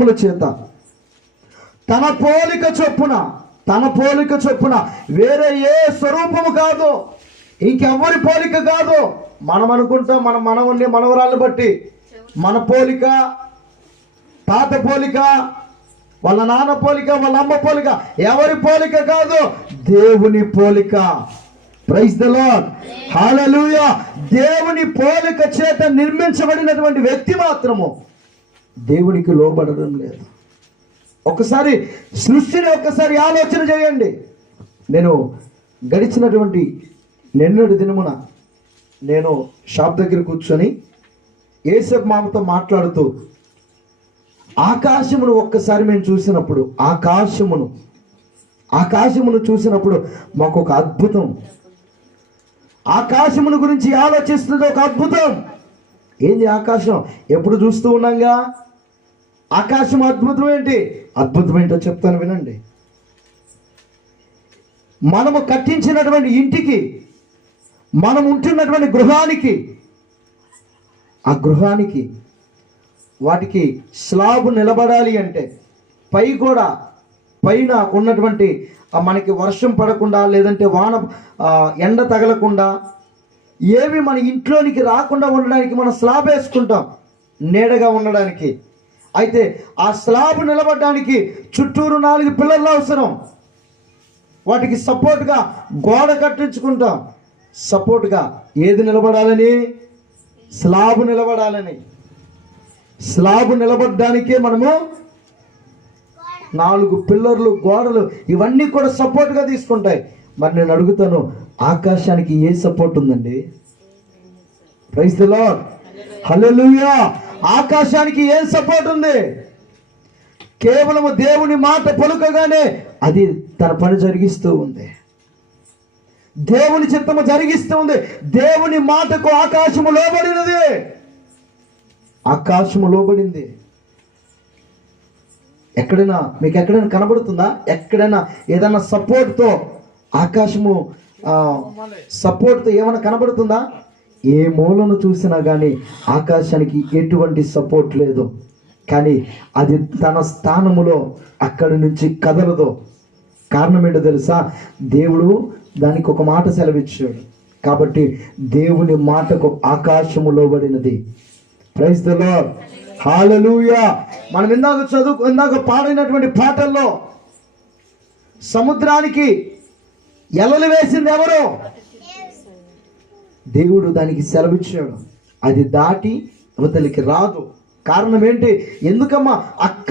చేత. తన పోలిక చొప్పున తన పోలిక చొప్పున వేరే ఏ స్వరూపము కాదు ఇంకెవ్వరి పోలిక కాదు. మనం అనుకుంటాం మన మనవుని మనవరాలను బట్టి. మన పోలిక తాత పోలిక వాళ్ళ నాన్న పోలిక వాళ్ళ అమ్మ పోలిక ఎవరి పోలిక కాదు దేవుని పోలిక. ప్రైజ్ ద దేవుని పోలిక చేత నిర్మించబడినటువంటి వ్యక్తి మాత్రము. దేవునికి లోబడడం లేదు. ఒకసారి సృష్టిని ఒక్కసారి ఆలోచన చేయండి. నేను గడిచినటువంటి నిన్నటి దినమున నేను షాప్ దగ్గర కూర్చొని ఏసప్ మామతో మాట్లాడుతూ ఆకాశమును ఒక్కసారి మేము చూసినప్పుడు ఆకాశమును ఆకాశమును చూసినప్పుడు మాకు ఒక అద్భుతం. ఆకాశమును గురించి ఆలోచిస్తుంది ఒక అద్భుతం. ఏంది ఆకాశం? ఎప్పుడు చూస్తూ ఉన్నాగా ఆకాశం అద్భుతం ఏంటి? అద్భుతం ఏంటో చెప్తాను వినండి. మనము కట్టించినటువంటి ఇంటికి మనం ఉంటున్నటువంటి గృహానికి ఆ గృహానికి వాటికి స్లాబ్ నిలబడాలి అంటే పై కూడా పైన ఉన్నటువంటి మనకి వర్షం పడకుండా లేదంటే వాన ఎండ తగలకుండా ఏవి మన ఇంట్లోనికి రాకుండా ఉండడానికి మనం స్లాబ్ వేసుకుంటాం. నీడగా ఉండడానికి. అయితే ఆ స్లాబ్ నిలబడడానికి చుట్టూరు నాలుగు పిల్లర్లు అవసరం. వాటికి సపోర్ట్గా గోడ కట్టించుకుంటాం. సపోర్ట్గా ఏది నిలబడాలని? స్లాబ్ నిలబడాలని. స్లాబ్ నిలబడడానికే మనము నాలుగు పిల్లర్లు గోడలు ఇవన్నీ కూడా సపోర్ట్గా తీసుకుంటాయి. మరి నేను అడుగుతాను ఆకాశానికి ఏ సపోర్ట్ ఉందండి? Praise the Lord. హల్లెలూయా. ఆకాశానికి ఏం సపోర్ట్ ఉంది? కేవలము దేవుని మాట పలుకగానే అది తన పని జరిగిస్తూ ఉంది. దేవుని చిత్తము జరిగిస్తూ ఉంది. దేవుని మాటకు ఆకాశము లోబడినది. ఆకాశము లోబడింది. ఎక్కడైనా మీకు ఎక్కడైనా కనబడుతుందా? ఎక్కడైనా ఏదైనా సపోర్ట్తో ఆకాశము సపోర్ట్తో ఏమైనా కనబడుతుందా? ఏ మూలను చూసినా కానీ ఆకాశానికి ఎటువంటి సపోర్ట్ లేదు. కానీ అది తన స్థానములో అక్కడి నుంచి కదలదు. కారణం ఏంటో తెలుసా? దేవుడు దానికి ఒక మాట సెలవిచ్చాడు. కాబట్టి దేవుని మాటకు ఆకాశము లోబడినది. ప్రైజ్ ద లార్డ్ మనం ఇందాక చదువు ఇందాక పాడినటువంటి పాటల్లో సముద్రానికి ఎలలు వేసింది ఎవరు? దేవుడు దానికి సెలవిచ్చాడు అది దాటి అవతలికి రాదు. కారణం ఏంటి? ఎందుకమ్మా? అక్క